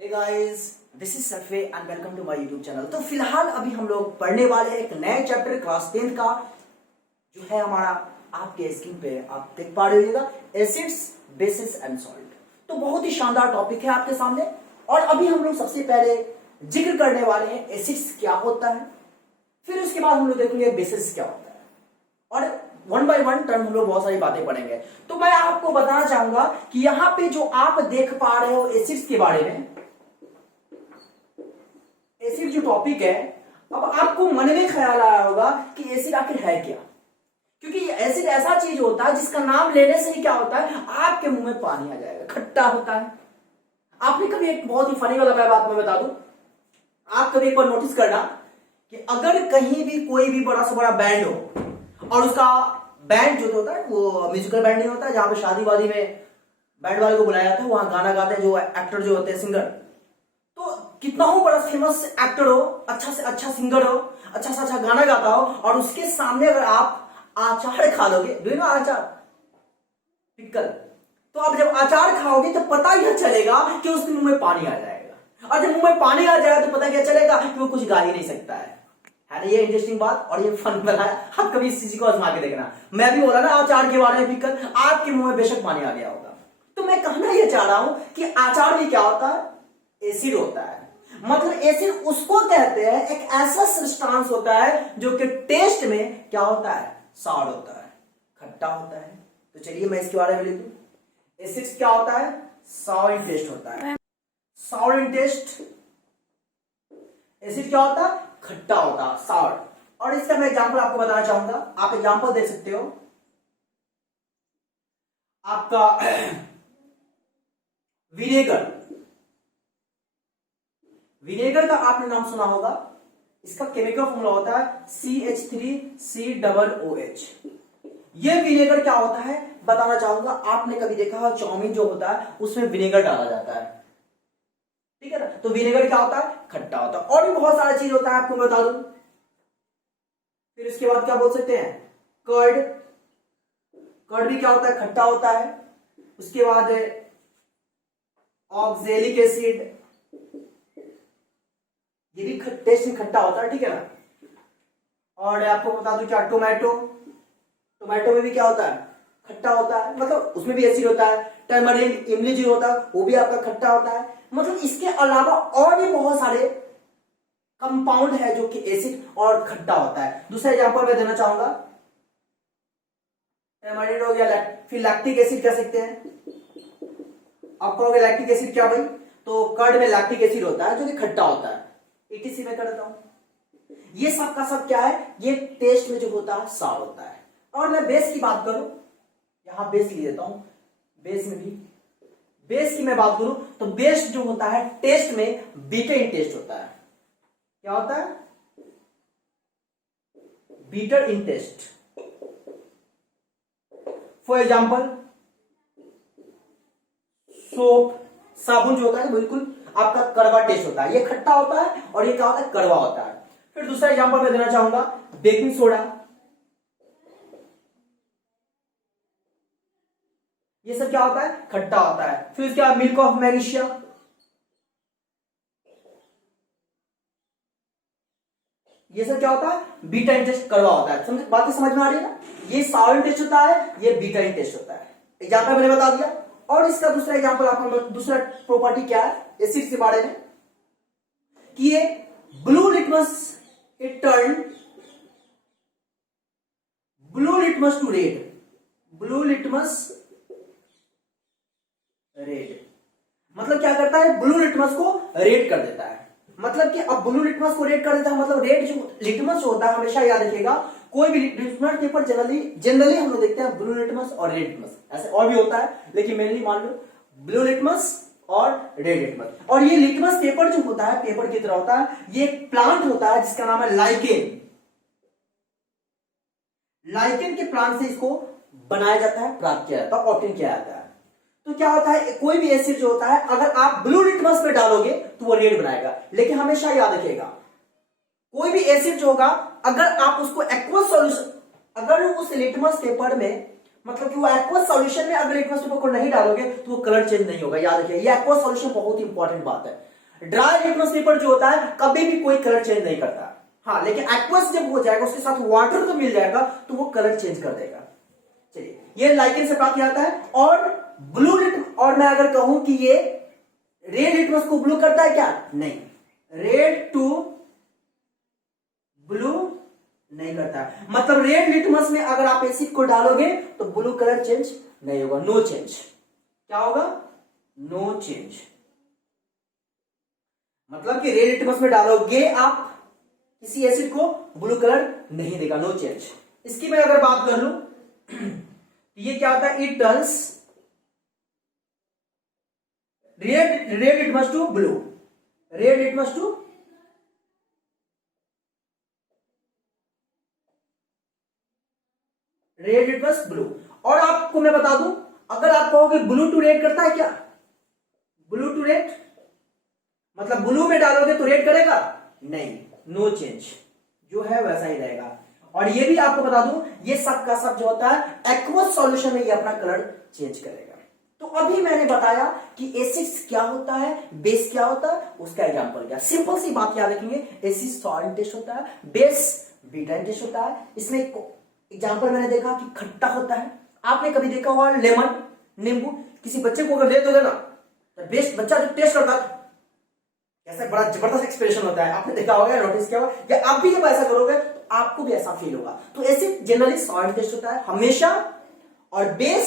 Hey guys, this is सरफे and welcome to my YouTube channel. तो फिलहाल अभी हम लोग पढ़ने वाले हैं एक नए चैप्टर क्लास 10th का, जो है हमारा आपके स्क्रीन पे आप देख पा रहे होगा, एसिड्स, बेसिस एंड सॉल्ट। तो बहुत ही शानदार टॉपिक है आपके सामने। और अभी हम लोग सबसे पहले जिक्र करने वाले हैं एसिड्स क्या होता है, फिर उसके बाद हम लोग देखेंगे बेसिस क्या होता है, और वन बाय वन टर्म हम लोग बहुत सारी बातें पढ़ेंगे। तो मैं आपको बताना चाहूंगा कि यहाँ पे जो आप देख पा रहे हो एसिड्स के बारे में, एसिड जो टॉपिक है, अब आपको मन में ख्याल आया होगा कि एसिड आखिर है क्या। क्योंकि एसिड ऐसा चीज होता है जिसका नाम लेने से ही क्या होता है, आपके मुंह में पानी आ जाएगा, खट्टा होता है। आपने कभी एक बहुत ही फनी वाला बात मैं बता दूं, आप कभी एक बार नोटिस करना कि अगर कहीं भी कोई भी बड़ा से बड़ा बैंड हो और उसका बैंड जो होता है वो म्यूजिकल बैंड नहीं होता है, जहां पे शादी वादी में बैंड वाले को बुलाया जाता है, वहां गाना गाते हैं जो एक्टर जो होते हैं, सिंगर। तो कितना हो बड़ा फेमस एक्टर हो, अच्छा से अच्छा सिंगर हो, अच्छा से अच्छा गाना गाता हो, और उसके सामने अगर आप आचार खा लोगे, डू यू नो आचार, पिकल, तो आप जब अचार खाओगे तो पता ही चलेगा कि उसके मुंह में पानी आ जाएगा। और जब मुंह में पानी आ जाएगा तो पता क्या चलेगा कि वो कुछ गा ही नहीं सकता है ना। ये इंटरेस्टिंग बात और ये फन वाला है, आप कभी इस चीज को आजमा के देखना। मैं भी बोला ना अचार के बारे में, पिकल, आपके मुंह में बेशक पानी आ गया होगा। तो मैं कहना यह चाह रहा हूं कि अचार भी क्या होता है, एसिड होता है। मतलब एसिड उसको कहते हैं, एक ऐसा सब्सटेंस होता है जो कि टेस्ट में क्या होता है, साड़ होता है, खट्टा होता है। तो चलिए मैं इसके बारे में लिख दूं, एसिड क्या होता है, साउर इन टेस्ट होता है। साउर इन टेस्ट, एसिड क्या होता है, खट्टा होता है, साउर। और इसका मैं एग्जांपल आपको बताना चाहूंगा, आप एग्जांपल देख सकते हो। आपका विनेगर, विनेगर का आपने नाम सुना होगा। इसका केमिकल फॉर्मूला होता है CH3COOH। ये विनेगर क्या होता है बताना चाहूंगा। आपने कभी देखा हो चाउमीन जो होता है उसमें विनेगर डाला जाता है, ठीक है ना। तो विनेगर क्या होता है, खट्टा होता है। और भी बहुत सारा चीज होता है, आपको बता दूं। फिर इसके बाद क्या बोल सकते हैं, कर्ड, कर्ड भी क्या होता है, खट्टा होता है। उसके बाद ऑक्जेलिक एसिड, ये भी टेस्ट में खट्टा होता है, ठीक है ना। और आपको बता दूं क्या, टोमेटो, टोमेटो में भी क्या होता है, खट्टा होता है, मतलब उसमें भी एसिड होता है। टर्मरिन, इमली जो होता है वो भी आपका खट्टा होता है। मतलब इसके अलावा और भी बहुत सारे कंपाउंड है जो कि एसिड और खट्टा होता है। दूसरा एग्जांपल मैं देना चाहूंगा, टर्मरिन हो गया, फिर लैक्टिक एसिड कह सकते हैं। आप कहोगे लैक्टिक एसिड क्या भाई, तो कर्ड में लैक्टिक एसिड होता है जो कि खट्टा होता है। ETC में कर देता हूं। ये सब का सब क्या है, ये टेस्ट में जो होता है सार होता है। और मैं बेस की बात करूं, यहां बेस लिख देता हूं, बेस में भी, बेस की मैं बात करूं तो बेस जो होता है टेस्ट में बीटर इन टेस्ट होता है। क्या होता है, bitter in taste. For example soap, साबुन जो होता है बिल्कुल आपका कड़वा टेस्ट होता है, ये खट्टा होता है और ये क्या होता है, कड़वा होता है। फिर दूसरा एग्जांपल मैं देना चाहूंगा, बेकिंग सोडा, ये सब क्या होता है, खट्टा होता है। फिर उसके बाद मिल्क ऑफ मैग्नीशिया, ये सब क्या होता है, बीटा इन टेस्ट, कड़वा होता है। समझ, बातें समझ में आ रही है ना। ये साउर इन टेस्ट होता है, ये बीटा इन टेस्ट होता है। एग्जांपल मैंने बता दिया। और इसका दूसरा एग्जांपल आपको, दूसरा प्रॉपर्टी क्या है एसिड के बारे में, कि ये blue litmus, it turn blue litmus to red, blue litmus red. मतलब क्या करता है, ब्लू लिटमस को रेड कर देता है। मतलब कि अब ब्लू लिटमस को रेड कर देता है, मतलब रेड जो लिटमस जो होता है, हमेशा याद रखिएगा, कोई भी लिटमस पेपर जनरली हम लोग देखते हैं ब्लू लिटमस और रेड लिटमस, ऐसे और भी होता है, लेकिन मेनली मान लो ब्लू लिटमस और रेड लिटमस। और ये लिटमस पेपर जो होता है, पेपर की तरह होता है, ये एक प्लांट होता है जिसका नाम है लाइकेन। लाइकेन के प्लांट से इसको बनाया जाता है, प्राप्त किया जाता है, ऑब्टेन किया जाता है। तो क्या होता है, कोई भी एसिड जो होता है अगर आप ब्लू लिटमस पे डालोगे तो वो रेड बनाएगा। लेकिन हमेशा याद रखिएगा, कोई भी एसिड जो होगा अगर आप उसको एक्वस सॉल्यूशन, अगर उस लिटमस पेपर में मतलब कि वो एक्वस सॉल्यूशन में अगर लिटमस पेपर को नहीं डालोगे तो वो कलर चेंज नहीं होगा। याद रखिए, ये एक्वस सॉल्यूशन बहुत इंपॉर्टेंट बात है। ड्राई लिटमस पेपर जो होता है कभी भी कोई कलर चेंज नहीं करता। हाँ, लेकिन एक्वस जब हो जाएगा उसके साथ वाटर तो मिल जाएगा तो वो कलर चेंज कर देगा। चलिए, ये लाइकेन से प्राप्त आता है। और ब्लू लिटमस, और मैं अगर कहूं कि ये रेड लिटमस को ब्लू करता है क्या? नहीं, रेड टू ब्लू नहीं करता है। मतलब रेड लिटमस में अगर आप एसिड को डालोगे तो ब्लू कलर चेंज नहीं होगा, नो चेंज। क्या होगा? No change. मतलब कि रेड लिटमस में डालोगे आप किसी एसिड को, ब्लू कलर नहीं देगा, नो चेंज। इसकी मैं अगर बात कर लूं तो ये क्या होता है? It turns red litmus to blue, red litmus to red litmus blue. और आपको मैं बता दूं, अगर आप कहोगे ब्लू टू रेड करता है क्या? ब्लू टू रेड मतलब ब्लू में डालोगे तो रेड करेगा? नहीं, नो चेंज, जो है वैसा ही रहेगा। और ये भी आपको बता दूं, ये सब का सब जो होता है एक्वस सॉल्यूशन में ये अपना कलर चेंज करेगा। तो अभी मैंने बताया कि एसिड्स क्या होता है, बेस क्या होता है, उसका एग्जांपल क्या। सिंपल सी बात याद रखेंगे, एसिड सॉल्ट टेस्ट होता है, बेस बीटाइन टेस्ट होता है। इसमें एग्जांपल मैंने देखा कि खट्टा होता है। आपने कभी देखा होगा लेमन, नींबू, किसी बच्चे को अगर दे दोगे ना तो बेस्ट बच्चा जो टेस्ट करता है ऐसा बड़ा जबरदस्त एक्सप्रेशन होता है। आपने देखा होगा, नोटिस किया होगा, या आप भी जब ऐसा करोगे तो आपको भी ऐसा फील होगा। तो एसिड जनरली सॉल्ट टेस्ट होता है हमेशा, और बेस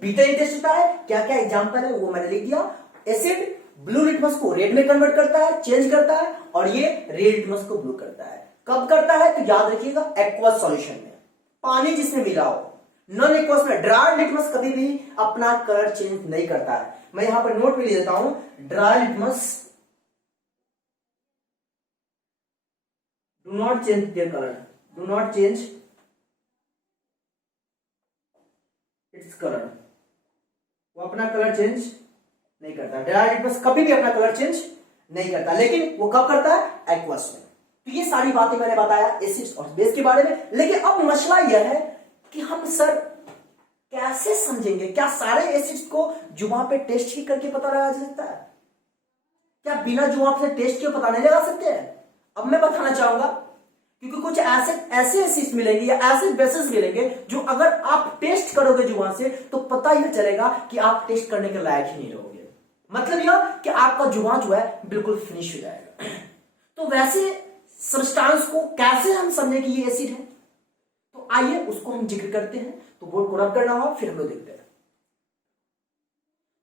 बीटाइन टेस्ट होता है। क्या क्या एग्जांपल है वो मैंने लिख दिया। एसिड ब्लू लिटमस को रेड में कन्वर्ट करता है, चेंज करता है, और ये रेड लिटमस को ब्लू करता है। कब करता है? तो याद रखिएगा, एक्वस सॉल्यूशन में, पानी जिसमें मिला हो। नॉन एक्वस में ड्राई लिटमस कभी भी अपना कलर चेंज नहीं करता है। मैं यहां पर नोट में लिख देता हूं, dry litmus do not change their colour, do not change its colour. वो अपना कलर चेंज नहीं करता। ड्राई लिटमस कभी भी अपना कलर चेंज नहीं करता, लेकिन वो कब करता है? एक्वस में। तो ये सारी बातें मैंने बताया एसिड्स और बेस के बारे में। लेकिन अब मसला यह है कि हम सर कैसे समझेंगे? क्या सारे एसिड्स को जुबान पे टेस्ट ही करके पता लगा सकता है? क्या बिना जुबान से टेस्ट के पता नहीं लगा सकते हैं? अब मैं बताना चाहूंगा, क्योंकि कुछ ऐसे एसिड्स मिलेंगे या ऐसे बेसेस मिलेंगे जो अगर आप टेस्ट करोगे जुबान से तो पता ही चलेगा कि आप टेस्ट करने के लायक ही नहीं रहोगे। मतलब यह कि आपका जुबान जो है बिल्कुल फिनिश हो जाएगा। तो वैसे सब्सटेंस को कैसे हम समझें कि ये एसिड है? तो आइए उसको हम जिक्र करते हैं। तो बोर्ड को रब करना होगा, फिर हम लोग देखते हैं।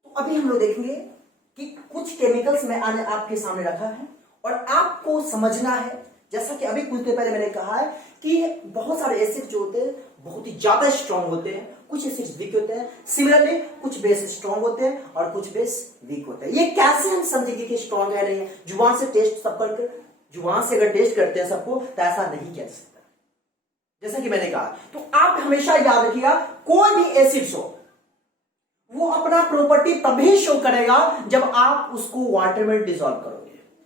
तो अभी हम लोग देखेंगे कि कुछ केमिकल्स मैं आने आपके सामने रखा है और आपको समझना है। जैसा कि अभी कुछ देर पहले मैंने कहा है कि बहुत सारे एसिड जो होते हैं बहुत ही ज्यादा स्ट्रांग होते हैं, कुछ एसिड्स वीक होते हैं। सिमिलरली कुछ बेस स्ट्रांग होते हैं और कुछ बेस वीक होते हैं। ये कैसे हम समझेंगे कि स्ट्रांग है नहीं है? जुबान से टेस्ट सब करके, जुबान से अगर टेस्ट करते हैं सबको तो ऐसा नहीं कह सकता, जैसा कि मैंने कहा। तो आप हमेशा याद रखिएगा, कोई भी एसिड्स हो वो अपना प्रॉपर्टी तभी शो करेगा जब आप उसको वाटर में डिसॉल्व करोगे।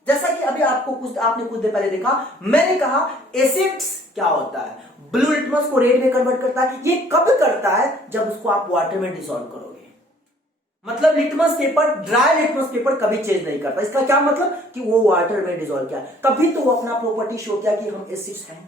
जैसा कि अभी आपने कुछ देर पहले देखा, मैंने कहा एसिड्स क्या होता है, ब्लू लिटमस को रेड में कन्वर्ट करता है। ये कब करता है? जब उसको आप वाटर में डिसॉल्व करोगे। मतलब litmus paper, dry litmus paper कभी चेंज नहीं करता। इसका क्या मतलब? कि वो वाटर में डिसॉल्व किया, कभी तो वो अपना प्रॉपर्टी शो किया कि हम एसिड्स हैं।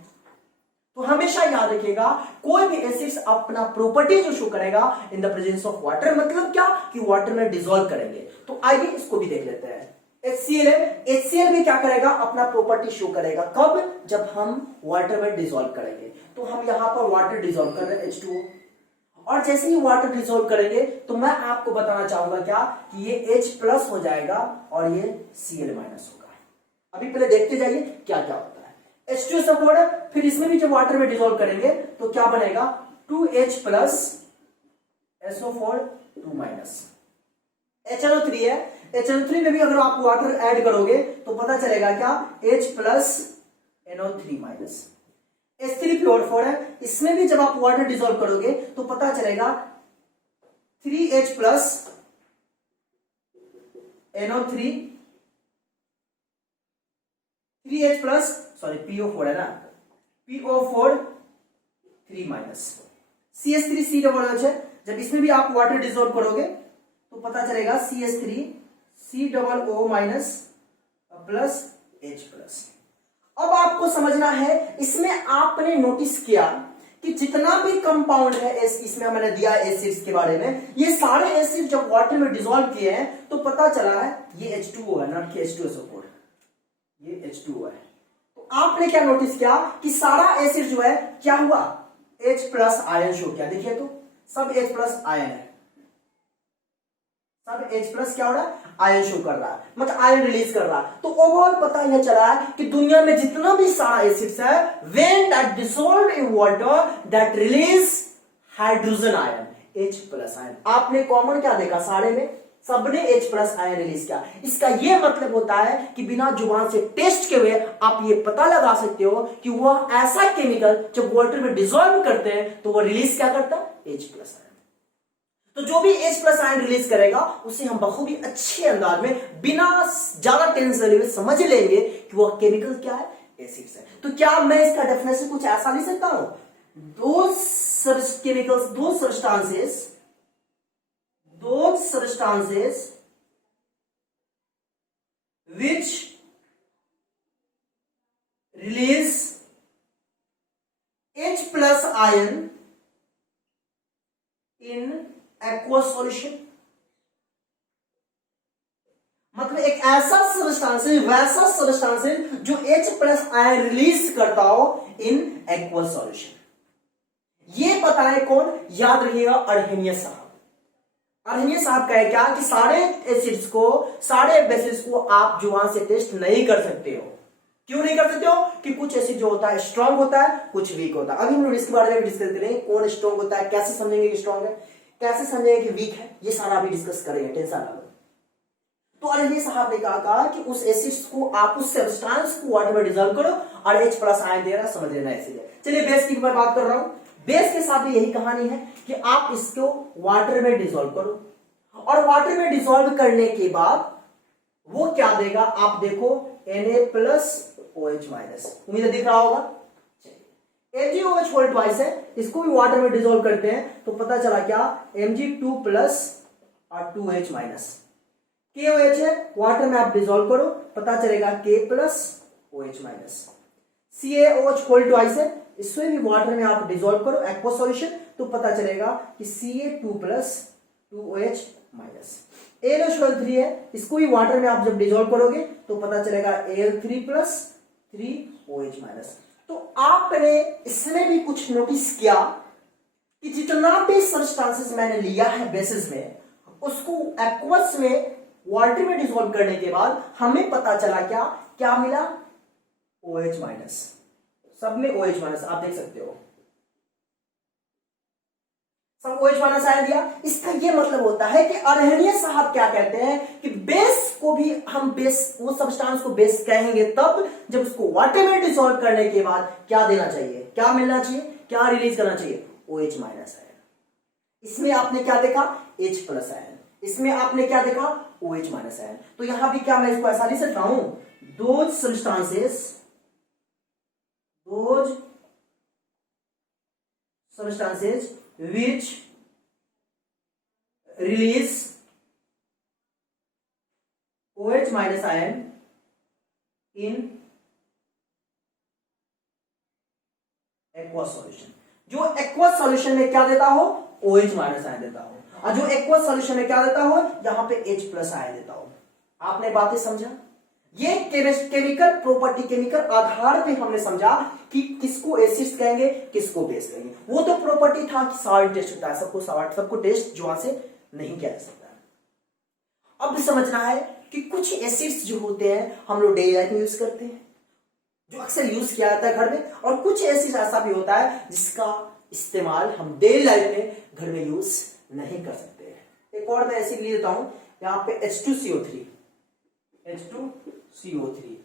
तो हमेशा याद रखिएगा, कोई भी एसिड्स अपना प्रॉपर्टी जो शो करेगा in the presence of water, मतलब क्या? कि वाटर में डिसॉल्व करेंगे। तो आइए इसको भी देख लेते हैं। HCl है, HCl भी क्या करेगा? अपना प्रॉपर्टी शो करेगा। कब? जब हम वाटर में डिसॉल्व करेंगे। तो हम यहां पर वाटर डिसॉल्व कर रहे हैं H2O, और जैसे ही वाटर डिसॉल्व करेंगे तो मैं आपको बताना चाहूंगा क्या, कि ये H प्लस हो जाएगा और ये Cl माइनस होगा। अभी पहले देखते जाइए क्या क्या होता है। H2O सपोर्ट है, फिर इसमें भी जब वाटर में डिसॉल्व करेंगे तो क्या बनेगा? 2H plus SO4 2 minus. HNO3 है, HNO3 में भी अगर आप वाटर ऐड करोगे तो पता चलेगा क्या? H plus NO3 minus. H3PO4 है, इसमें भी जब आप वाटर डिसॉल्व करोगे तो पता चलेगा 3H plus NO3, 3H plus, sorry PO4 है ना, PO4 3 minus. CH3 C double OH है, जब इसमें भी आप वाटर डिजोल्व करोगे तो पता चलेगा CH3 C double O minus plus H plus. अब आपको समझना है, इसमें आपने नोटिस किया कि जितना भी कंपाउंड है इसमें मैंने दिया एसिड्स के बारे में, ये सारे एसिड जब वाटर में डिसॉल्व किए हैं तो पता चला है ये H2O है, नॉट कि H2SO4, ये H2O है। तो आपने क्या नोटिस किया कि सारा एसिड जो है क्या हुआ, H प्लस आयन शो किया। देखिए तो सब H प्लस आयन है, सब H प्लस क्या हो रहा है, आयन शो कर रहा है, मतलब आयन रिलीज कर रहा है। तो ओवरऑल पता यह चला है कि दुनिया में जितना भी सारा एसिड्स है, when that dissolved in water that release hydrogen ion, H plus ion. आपने कॉमन क्या देखा, सारे में सबने H प्लस आयन रिलीज किया। इसका यह मतलब होता है कि बिना जुबान से टेस्ट के हुए आप ये पता लगा सकते हो कि वह ऐसा केमिकल जब वाटर में डिसॉल्व करते हैं तो वह रिलीज क्या करता है, H प्लस आयन। तो जो भी H प्लस आयन रिलीज करेगा उसे हम बखूबी अच्छे अंदाज में बिना ज्यादा टेंशन लिए समझ लेंगे कि वह केमिकल क्या है, एसिड्स है। तो क्या मैं इसका डेफिनेशन कुछ ऐसा लिख सकता हूं, those chemicals, those substances which release H plus ion in aqueous solution, मतलब एक ऐसा सब्सटेंस, वैसा सब्सटेंस जो H प्लस आयन रिलीज करता हो इन एक्वस सॉल्यूशन। ये बताए कौन, याद रखिएगा अर्हेनियस साहब। अर्हेनियस साहब कहे क्या कि सारे एसिड्स को, सारे बेसिस को आप जुबान से टेस्ट नहीं कर सकते हो। क्यों नहीं कर सकते हो, कि कुछ एसिड जो होता है स्ट्रांग होता है, कुछ वीक होता है। अभी हम लोग इसके बारे में डिस्कस करेंगे, कौन स्ट्रांग होता है, कैसे समझेंगे कि स्ट्रांग है, कैसे समझेंगे कि वीक है, ये सारा अभी डिस्कस करेंगे, टेंशन ना लो। तो अर्हेनियस साहब ने कहा कि उस एसिड्स को आप, उस सब्सटेंस को वाटर में डिसॉल्व करो और H प्लस आयन दे रहा, समझ लेना एसिड है। चलिए बेस की मैं बात कर रहा हूं, बेस के साथ भी यही कहानी है कि आप इसको वाटर में डिसॉल्व करो और वाटर में डिसॉल्व करने के बाद वो क्या देगा, आप देखो Na प्लस OH माइनस, उम्मीद है दिख रहा होगा। MgOH होल ट्वाइस है, इसको भी वाटर में डिसॉल्व करते हैं तो पता चला क्या, Mg2 प्लस और 2H माइनस। KOH है, वाटर में आप डिसॉल्व करो, पता चलेगा K plus OH minus. CaOH whole twice है, इसमें भी वाटर में आप डिसॉल्व करो एक्वस सॉल्यूशन तो पता चलेगा कि Ca2 plus 2OH minus. AlOH है, इसको भी वाटर में आप जब डिसॉल्व करोगे तो पता चलेगा Al3 प्लस 3OH माइनस। तो आपने इसमें भी कुछ नोटिस किया कि जितना भी सब्सटेंसेस मैंने लिया है बेसिस में, उसको एक्वस में वाटर में डिसॉल्व करने के बाद हमें पता चला क्या क्या मिला, OH माइनस, सब में OH माइनस आप देख सकते हो, सब OH माइनस आया दिया। इसका यह मतलब होता है कि अर्हेनियस साहब क्या कहते हैं कि बेस को भी हम बेस, वो सब्सटेंस को बेस कहेंगे तब जब उसको वाटर में डिसॉल्व करने के बाद क्या देना चाहिए, क्या मिलना चाहिए, क्या रिलीज करना चाहिए, OH माइनस आयन। इसमें आपने क्या देखा, H प्लस आयन, इसमें आपने क्या देखा, OH माइनस आयन। तो यहां भी क्या मैं इसको ऐसा लिख सकता हूं, those substances which release OH minus ion in aqueous solution। जो aqueous solution में क्या देता हो, OH माइनस आयन देता हो, और जो aqueous solution में क्या देता हो, यहां पे H प्लस आयन देता हो। आपने बातें समझा, ये केमिकल प्रॉपर्टी, केमिकल आधार पे हमने समझा कि किसको एसिड्स कहेंगे, किसको बेस कहेंगे। वो तो प्रॉपर्टी था कि सॉल्ट टेस्ट होता है, सबको टेस्ट जुबान से नहीं किया जा सकता। अब समझना है कि कुछ एसिड्स जो होते हैं हम लोग डेली लाइफ में यूज करते हैं, जो अक्सर यूज किया जाता है घर में, और कुछ एसिड ऐसा भी होता है जिसका इस्तेमाल हम डेली लाइफ में घर में यूज नहीं कर सकते। एक और मैं एसिड ले लेता हूं, यहां पे H2CO3,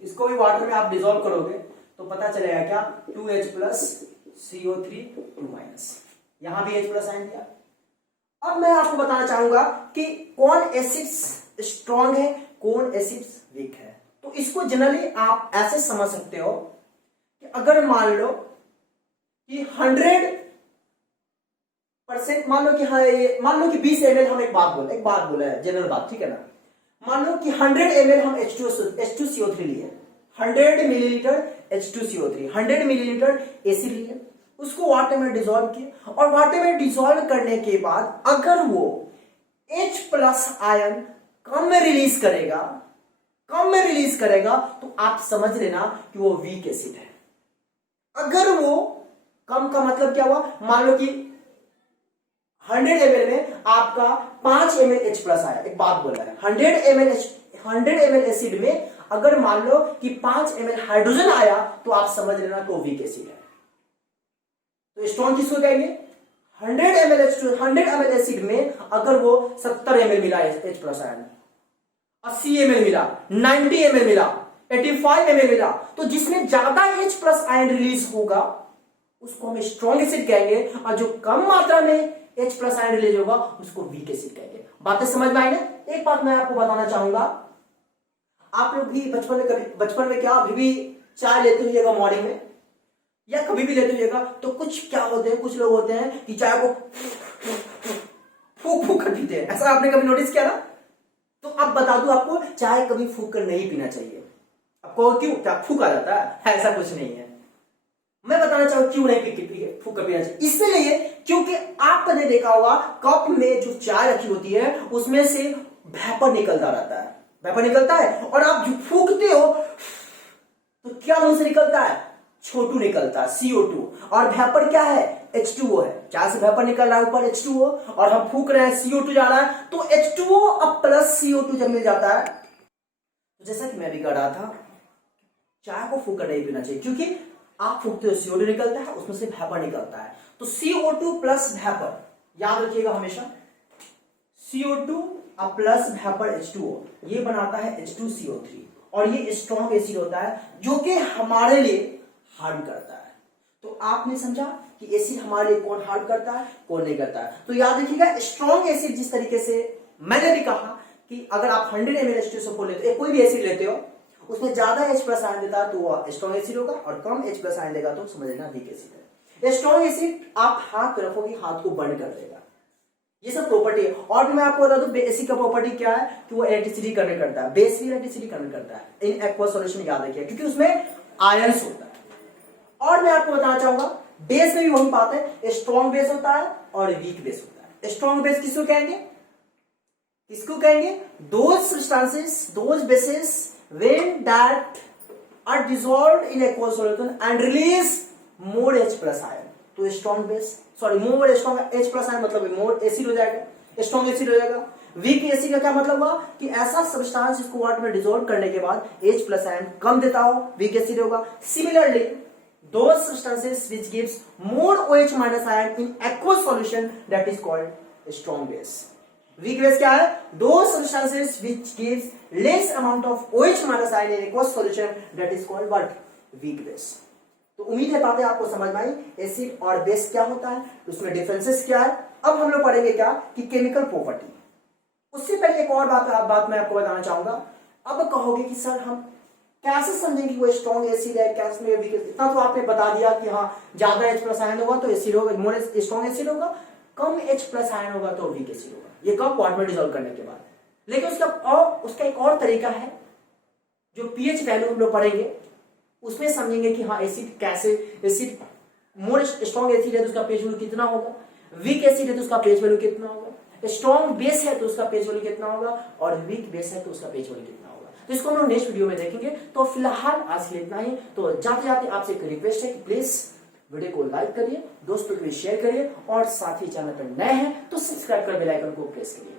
इसको भी वाटर में आप डिसॉल्व करोगे तो पता चलेगा क्या, 2H प्लस CO3 2 माइनस, यहां भी H प्लस आयन दिया। अब मैं आपको बताना चाहूंगा कि कौन एसिड्स स्ट्रॉन्ग है, कौन एसिड्स वीक है। तो इसको जनरली आप ऐसे समझ सकते हो कि अगर मान लो कि 100 परसेंट, मान लो कि हाँ ये मान लो कि 20 ml हम एक बात बोला है जनरल बात, ठीक है ना। मान लो कि 100 ml हम H2CO3 लिए, 100 मिलीलीटर H2CO3, 100 मिलीलीटर एसिड लिए, उसको वाटर में डिसॉल्व किए, और वाटर में डिसॉल्व करने के बाद अगर वो H प्लस आयन कम में रिलीज करेगा तो आप समझ लेना कि वो वीक एसिड है। अगर वो कम का मतलब क्या हुआ, मान लो कि 100 ml में आपका 5 ml H प्लस आया, एक बात बोला है, 100 ml एसिड में अगर मान लो कि 5 ml हाइड्रोजन आया तो आप समझ लेना तो वीक एसिड है। तो स्ट्रॉन्ग किसको कहेंगे, 100 ml एसिड में अगर वो 70 ml मिला H प्लस आयन, 80 ml मिला, 90 ml मिला, 85 ml मिला, तो जिसमें ज्यादा H प्लस आयन रिलीज होगा उसको हम स्ट्रॉन्ग एसिड कहेंगे, और जो कम मात्रा में H प्लस आयन रिलीज होगा उसको वीक एसिड कहेंगे। बातें समझ में आई ना। एक बात मैं आपको बताना चाहूंगा, आप लोग भी बचपन में क्या अभी भी चाय लेते हुएगा मॉर्निंग में, या कभी भी लेते हुएगा, तो कुछ क्या होते हैं, कुछ लोग होते हैं कि चाय को फूक फूक कर पीते हैं। ऐसा आपने कभी नोटिस किया ना। तो अब बता दूं आपको, चाय कभी फूक कर नहीं पीना चाहिए। आपको क्यों, क्या फूक आ जाता है? ऐसा कुछ नहीं है। मैं बताना चाहूँ क्यों नहीं फूक कर पीना चाहिए। इसलिए क्योंकि आपने देखा होगा कप में जो चाय रखी होती है उसमें से वेपर निकलता रहता है, वेपर निकलता है, और आप जो फूकते हो तो क्या मुंह से निकलता है, छोटू निकलता है, CO2, और वेपर क्या है, H2O है। चाय से वेपर निकल रहा है ऊपर H2O, और हम फूक रहे हैं CO2 जा रहा है, तो H2O अब प्लस CO2 जब मिल जाता है, तो जैसा कि मैं भी कर रहा था, चाय को फूक कर नहीं पीना चाहिए, क्योंकि आप फूकते हो CO2 निकलता है, उसमें से वेपर निकलता है, तो CO2 प्लस वेपर, याद रखिएगा हमेशा, CO2 प्लस वेपर H2O, ये बनाता है H2CO3, और ये स्ट्रॉन्ग एसिड होता है जो कि हमारे लिए हार्म करता है। तो आपने समझा कि एसिड हमारे लिए कौन हार्म करता है, कौन नहीं करता है। तो याद रखिएगा, स्ट्रॉन्ग एसिड जिस तरीके से मैंने भी कहा कि अगर आप 100 ml H2SO4 लेते हो, कोई भी एसिड लेते हो, उसमें ज्यादा H प्लस आयन देता है तो वो स्ट्रॉन्ग एसिड होगा, और कम H प्लस आयन देगा तो समझ लेना वीक एसिड है। स्ट्रॉन्ग एसिड आप हाथ रखोगे, हाथ को बर्न कर देगा, ये सब प्रॉपर्टी है। और मैं आपको बता दूं एसिड का प्रॉपर्टी क्या है कि वो इलेक्ट्रिसिटी कन्वर्ट करता है, बेस भी इलेक्ट्रिसिटी कन्वर्ट करता है इन एक्वस सॉल्यूशन, याद रखिए, क्योंकि उसमें आयंस होता है। और मैं आपको बताना चाहूंगा बेस में भी वही बात है, स्ट्रॉन्ग बेस होता है और वीक बेस होता है। स्ट्रॉन्ग बेस किसको कहेंगे, those substances, those bases when that are dissolved in aqueous solution and release more H plus ion, तो strong base more strong H plus ion मतलब मोर एसिड हो जाएगा, स्ट्रॉन्ग एसिड हो जाएगा। वीक एसिड का क्या मतलब हुआ कि ऐसा सब्सटेंस जिसको वाटर में डिसॉल्व करने के बाद H प्लस आयन कम देता हो, वीक एसिड होगा। Similarly those substances which gives more OH minus ion in aqueous solution that is called strong base. Weak base क्या है, those substances which gives less amount of OH minus ion in aqueous solution that is called what, weak base. तो उम्मीद है बातें आपको समझ में आई, acid और बेस क्या होता है, उसमें डिफरेंसेस क्या है। अब हम लोग पढ़ेंगे क्या कि केमिकल प्रॉपर्टी। उससे पहले एक और बात मैं आपको बताना चाहूंगा। अब कहोगे कि सर हम कैसे समझेंगे वो स्ट्रॉन्ग एसिड है, कैसे वीक एसिड। इतना तो आपने बता दिया कि हाँ ज्यादा H प्लस आयन होगा तो एसिड होगा, मोर स्ट्रॉन्ग एसिड होगा, कम H प्लस आयन होगा तो वीक एसिड होगा। ये कब, वाटर में डिसॉल्व करने के बाद। लेकिन उसका एक और तरीका है, जो पीएच वैल्यू हम लोग पढ़ेंगे उसमें समझेंगे कि हाँ एसिड कैसे, एसिड मोर स्ट्रॉन्ग एसिड है तो उसका पीएच वैल्यू कितना होगा, वीक एसिड है तो उसका पीएच वैल्यू कितना होगा, स्ट्रॉन्ग बेस है तो उसका पीएच वैल्यू कितना होगा, और वीक बेस है तो उसका पीएच वैल्यू कितना होगा। तो इसको हम लोग नेक्स्ट वीडियो में देखेंगे। तो फिलहाल आज के लिए इतना ही। तो जाते जाते आपसे एक रिक्वेस्ट है कि प्लीज वीडियो को लाइक करिए, दोस्तों के लिए शेयर करिए, और साथ ही चैनल पर नए हैं तो सब्सक्राइब कर बेल आइकन को प्रेस करिए।